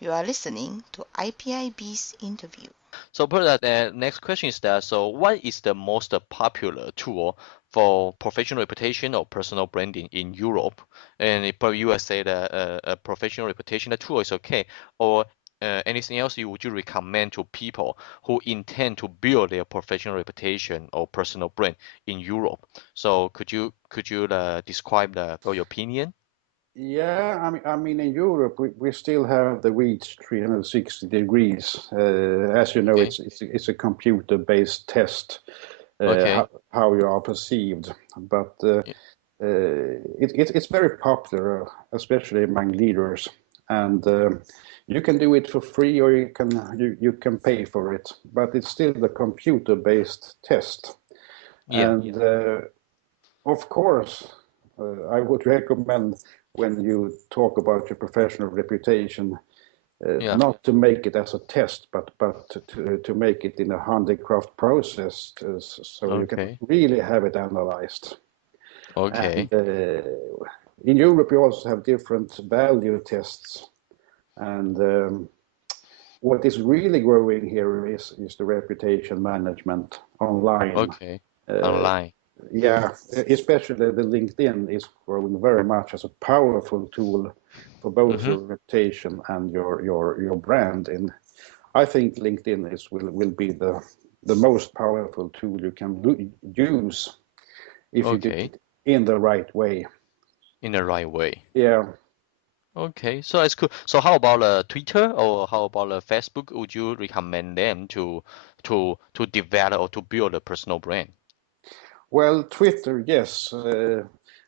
You are listening to IPIB's interview. So, Per, the next question is that, so what is the most popular tool for professional reputation or personal branding in Europe? And per you say that a professional reputation tool is okay, or anything else would you recommend to people who intend to build their professional reputation or personal brand in Europe? So could you describe your opinion? Yeah, I mean, in Europe, we still have the reach 360 degrees. As you know, Okay. it's a computer-based test, Okay. how you are perceived. But it's very popular, especially among leaders. And you can do it for free, or you can pay for it. But it's still the computer-based test. Yeah. And of course, I would recommend, when you talk about your professional reputation, not to make it as a test, but to make it in a handicraft process, so you can really have it analyzed. Okay. And in Europe, you also have different value tests, and what is really growing here is the reputation management online. Okay. Online. Yeah, especially the LinkedIn is growing very much as a powerful tool for both your reputation and your brand. And I think LinkedIn will be the most powerful tool you can use if you do it in the right way. In the right way. Yeah. Okay, so that's cool. So how about Twitter or how about Facebook? Would you recommend them to develop or to build a personal brand? Well, Twitter, yes.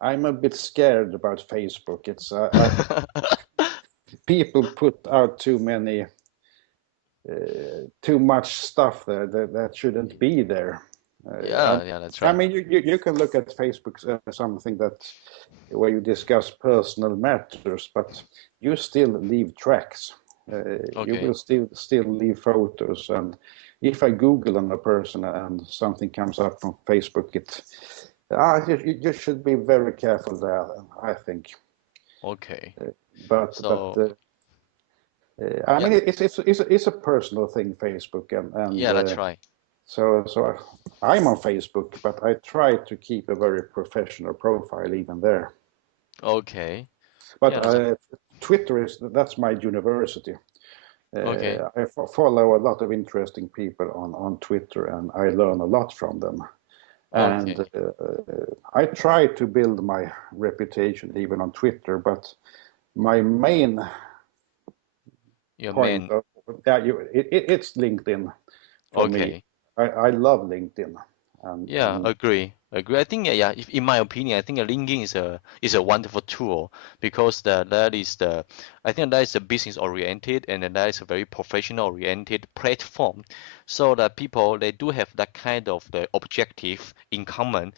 I'm a bit scared about Facebook. It's people put out too much stuff there that shouldn't be there. Yeah, that's right. I mean, you can look at Facebook as something where you discuss personal matters, but you still leave tracks. You will still leave photos, and if I Google on a person and something comes up on Facebook, you should be very careful there, I think. Okay. I mean, it's a personal thing, Facebook, and yeah, that's right. So I'm on Facebook, but I try to keep a very professional profile even there. Okay. But Twitter that's my university. I follow a lot of interesting people on Twitter, and I learn a lot from them. And I try to build my reputation even on Twitter, but my main point it's LinkedIn for me. I love LinkedIn. Agree. I think in my opinion, I think LinkedIn is a wonderful tool because that is a business oriented, and that is a very professional oriented platform. So that people, they do have that kind of the objective in common.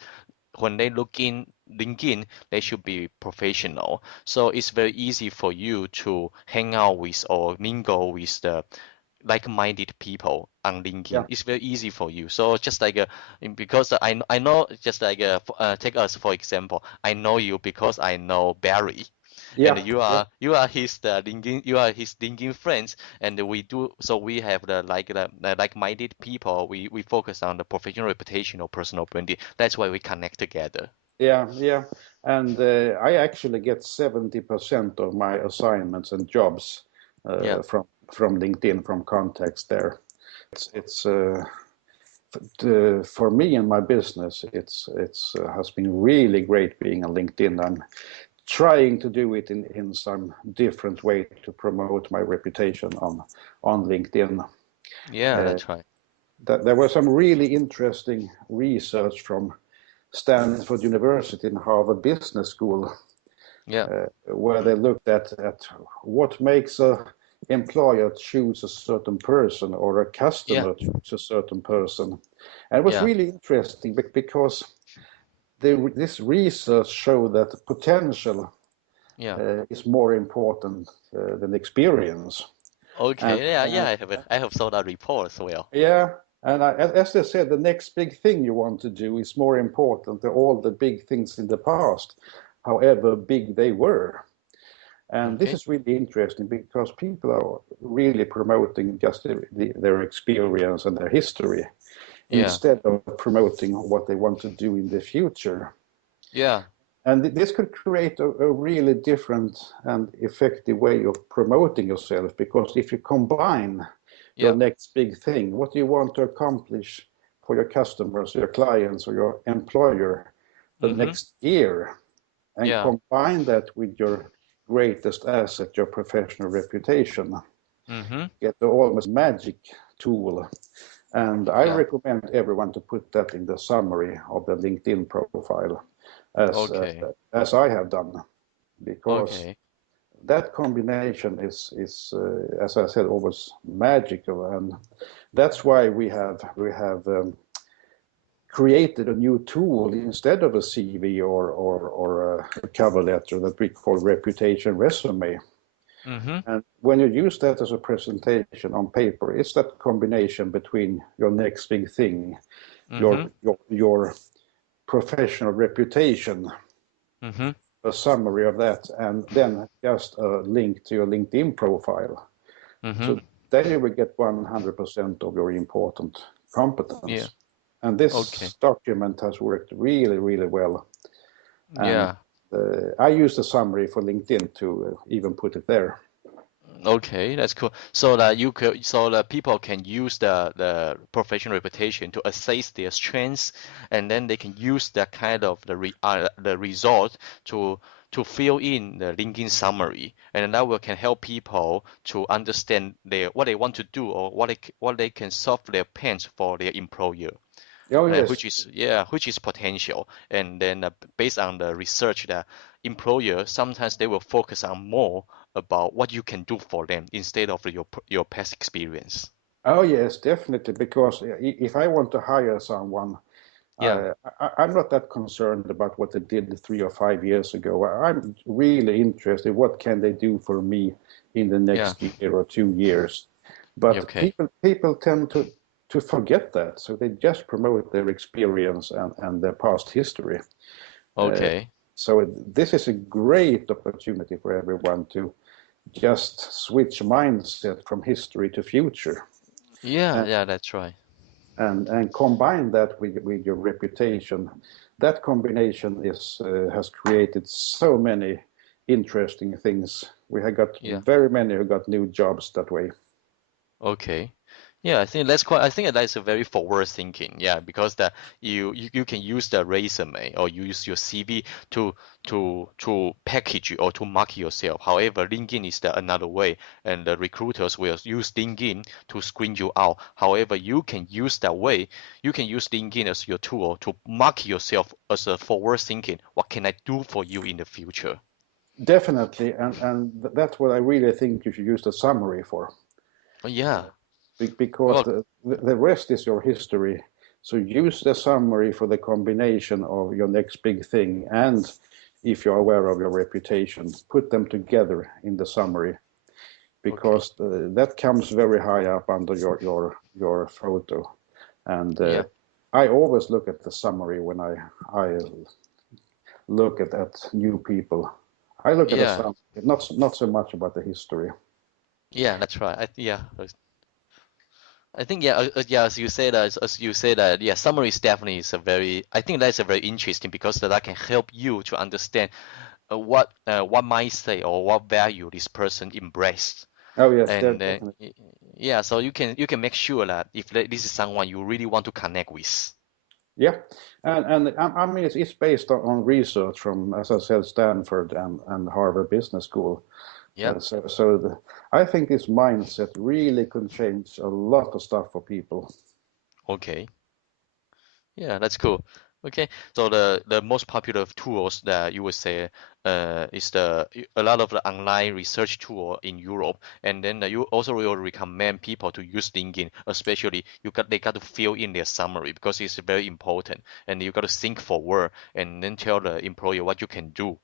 When they look in LinkedIn, they should be professional. So it's very easy for you to hang out with or mingle with the like-minded people on LinkedIn. Yeah. It's very easy for you. So just like because I know, just like take us for example, I know you because I know Barry. Yeah. And you are his LinkedIn friends, and we have the like-minded people. We focus on the professional reputation or personal branding. That's why we connect together. Yeah, and I actually get 70% of my assignments and jobs from LinkedIn, from contacts there. It's for me and my business, it's has been really great being on LinkedIn. I'm trying to do it in some different way to promote my reputation on LinkedIn. Yeah, that's right. There was some really interesting research from Stanford University and Harvard Business School, where they looked at what makes a employer choose a certain person or a customer choose a certain person. And it was really interesting because this research showed that potential is more important than experience. Okay, I have saw that report as well. Yeah, and as I said, the next big thing you want to do is more important than all the big things in the past, however big they were. And this is really interesting because people are really promoting just their experience and their history instead of promoting what they want to do in the future. Yeah. And this could create a really different and effective way of promoting yourself, because if you combine your next big thing, what you want to accomplish for your customers, your clients, or your employer the next year, and combine that with your greatest asset, your professional reputation, get the almost magic tool. And I recommend everyone to put that in the summary of the LinkedIn profile, as I have done, because that combination is as I said, almost magical, and that's why we have created a new tool instead of a CV or a cover letter that we call reputation resume. And when you use that as a presentation on paper, it's that combination between your next big thing, your professional reputation, a summary of that, and then just a link to your LinkedIn profile. So there you will get 100% of your important competence. And this document has worked really, really well. And I use the summary for LinkedIn to even put it there. Okay, that's cool. So that people can use the professional reputation to assess their strengths, and then they can use that kind of the result to fill in the LinkedIn summary, and that can help people to understand what they want to do, or what they can solve their pains for their employer. Which is potential. And then based on the research, that employer sometimes they will focus on more about what you can do for them instead of your past experience. Oh yes, definitely. Because if I want to hire someone, I'm not that concerned about what they did 3 or 5 years ago. I'm really interested. What can they do for me in the next year or 2 years? But people tend to forget that, so they just promote their experience and their past history. So this is a great opportunity for everyone to just switch mindset from history to future. That's right. And combine that with your reputation. That combination has created so many interesting things. We have got very many who got new jobs that way. I think that's a very forward thinking. Because that you can use the resume or use your CV to package or to market yourself. However, LinkedIn is another way, and the recruiters will use LinkedIn to screen you out. However, you can use that way. You can use LinkedIn as your tool to market yourself as a forward thinking. What can I do for you in the future? Definitely, and that's what I really think you should use the summary for. Because the rest is your history. So use the summary for the combination of your next big thing, and if you're aware of your reputation, put them together in the summary, because that comes very high up under your photo. And I always look at the summary when I look at new people. I look at the summary, not so much about the history. That's right. I think as you said, summary is definitely I think that's a very interesting, because that can help you to understand what mindset or what value this person embraced. Oh yes, definitely. So you can make sure that if this is someone you really want to connect with. And I mean it's based on research from, as I said, Stanford and Harvard Business School. I think this mindset really can change a lot of stuff for people. That's cool. So the most popular tools that you would say is a lot of the online research tool in Europe, and then you also will recommend people to use LinkedIn, especially they got to fill in their summary, because it's very important, and you got to think forward and then tell the employer what you can do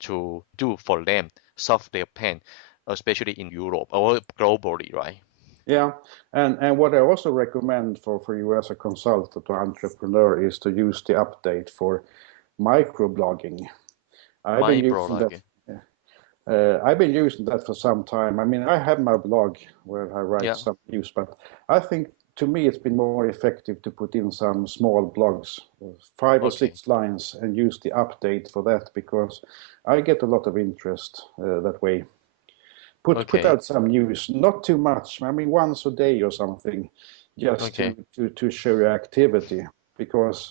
to do for them, solve their pain, especially in Europe or globally, right? And what I also recommend for you as a consultant or entrepreneur is to use the update for microblogging. I've been using that for some time. I mean, I have my blog where I write some news, but I think to me it's been more effective to put in some small blogs, 5 or 6 lines, and use the update for that, because I get a lot of interest that way. Put out some news, not too much. I mean, once a day or something, just to show your activity, because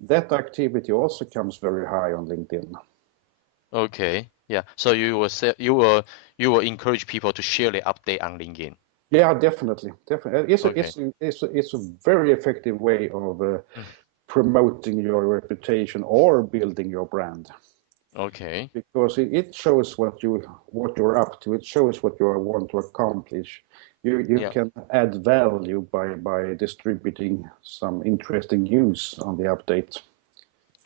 that activity also comes very high on LinkedIn. Okay. Yeah. So you will encourage people to share the update on LinkedIn. Yeah, definitely. It's a very effective way of promoting your reputation or building your brand. Okay. Because it shows what you're up to. It shows what you want to accomplish. You can add value by distributing some interesting news on the update.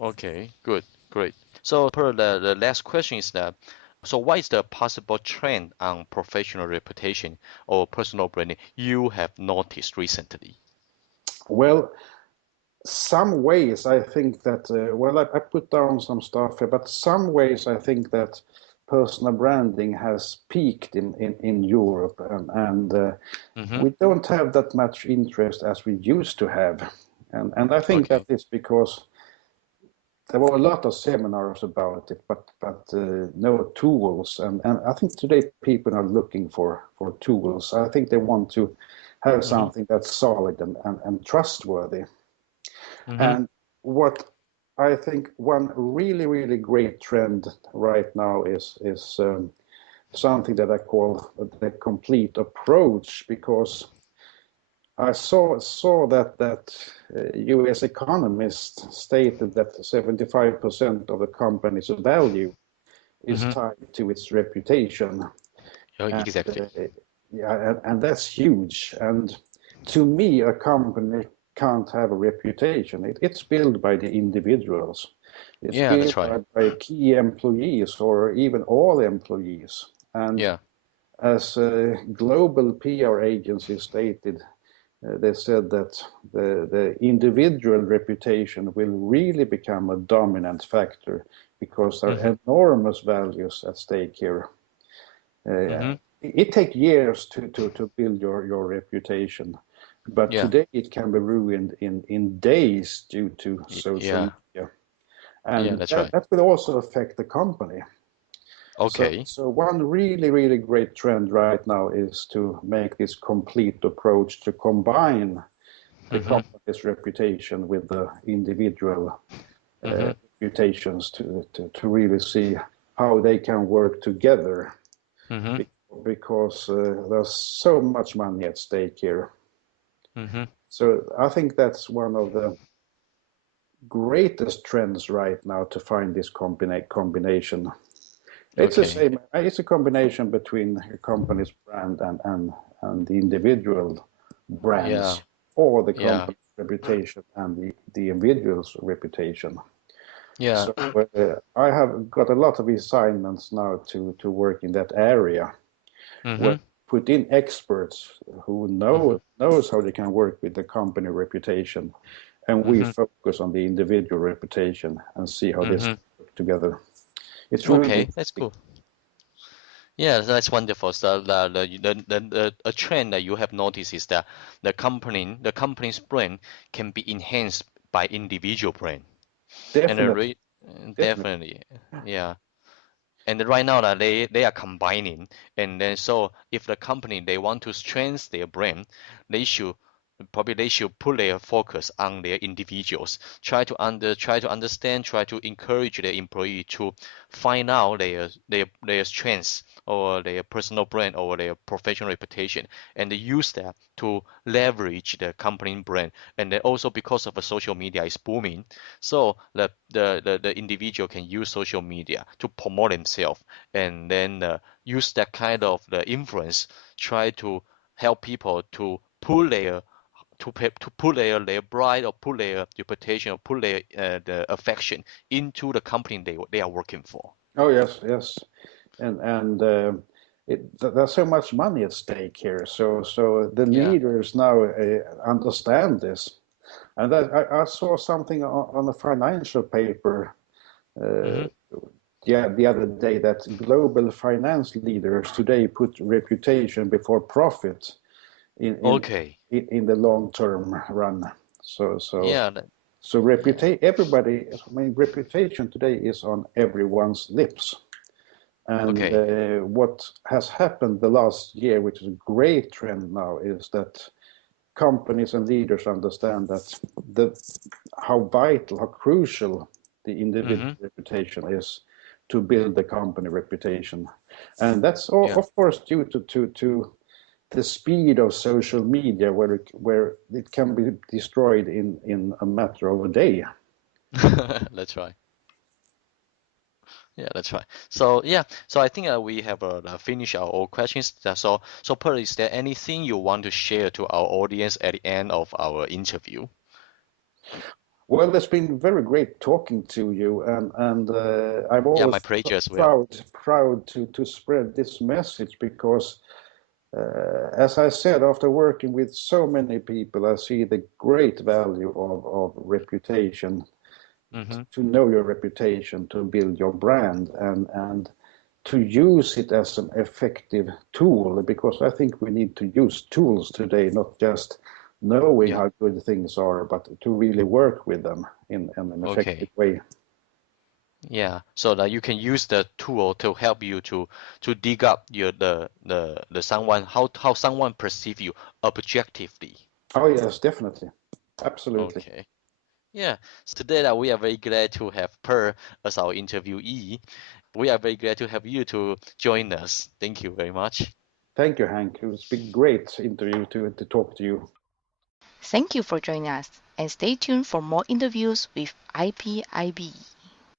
Okay. Good. Great. So Per, the last question is that, so what is the possible trend on professional reputation or personal branding you have noticed recently? Well, some ways I think that, I put down some stuff here, but some ways I think that personal branding has peaked in Europe, and we don't have that much interest as we used to have. And I think that is because there were a lot of seminars about it, but no tools. And I think today people are looking for tools. I think they want to have something that's solid and trustworthy. And what I think one really, really great trend right now is something that I call the complete approach, because I saw that U.S. economists stated that 75% of the company's value is tied to its reputation. Exactly. And that's huge. And to me, a company can't have a reputation. It's built by the individuals. It's built by key employees or even all employees. And as global PR agencies stated, they said that the individual reputation will really become a dominant factor, because there are enormous values at stake here. It takes years to build your reputation, but today it can be ruined in days due to social media. And that will also affect the company. Okay. So one really, really great trend right now is to make this complete approach, to combine the company's reputation with the individual reputations to really see how they can work together, because there's so much money at stake here. So I think that's one of the greatest trends right now, to find this combination. It's the same. It's a combination between a company's brand and the individual brands, or the company's reputation and the individual's reputation. So I have got a lot of assignments now to work in that area. Put in experts who knows how they can work with the company reputation, and we focus on the individual reputation and see how this works together. It's really that's cool. Yeah, that's wonderful. So a trend that you have noticed is that the company's brand can be enhanced by individual brand. Definitely. Definitely. Yeah. And right now that they are combining, and then so if the company they want to strengthen their brand, they should put their focus on their individuals. Try to understand, try to encourage their employee to find out their strengths or their personal brand or their professional reputation, and they use that to leverage the company brand. And then also because of the social media is booming, so the individual can use social media to promote themselves, and then use that kind of the influence, try to help people to pull their pride, or pull their reputation, or pull their the affection into the company they are working for. Oh yes, and there's so much money at stake here. So the leaders now understand this, and I saw something on a financial paper the other day that global finance leaders today put reputation before profit in the long-term run. So reputation today is on everyone's lips. And what has happened the last year, which is a great trend now, is that companies and leaders understand that how vital, how crucial the individual reputation is to build the company reputation. And that's of course due to the speed of social media, where it can be destroyed in a matter of a day. That's right. Yeah, that's right. So I think we have finished our all questions. So Per, is there anything you want to share to our audience at the end of our interview? Well, it's been very great talking to you, and I'm always my pleasure as well. proud to spread this message, because as I said, after working with so many people, I see the great value of reputation. To know your reputation, to build your brand, and to use it as an effective tool, because I think we need to use tools today, not just knowing how good things are, but to really work with them in an effective way. Yeah, so that you can use the tool to help you to dig up the someone, how someone perceive you objectively. Oh yes, definitely, absolutely. Okay. Yeah, so today we are very glad to have Per as our interviewee. We are very glad to have you to join us. Thank you very much. Thank you, Hank. It's been a great interview to talk to you. Thank you for joining us, and stay tuned for more interviews with IPIB.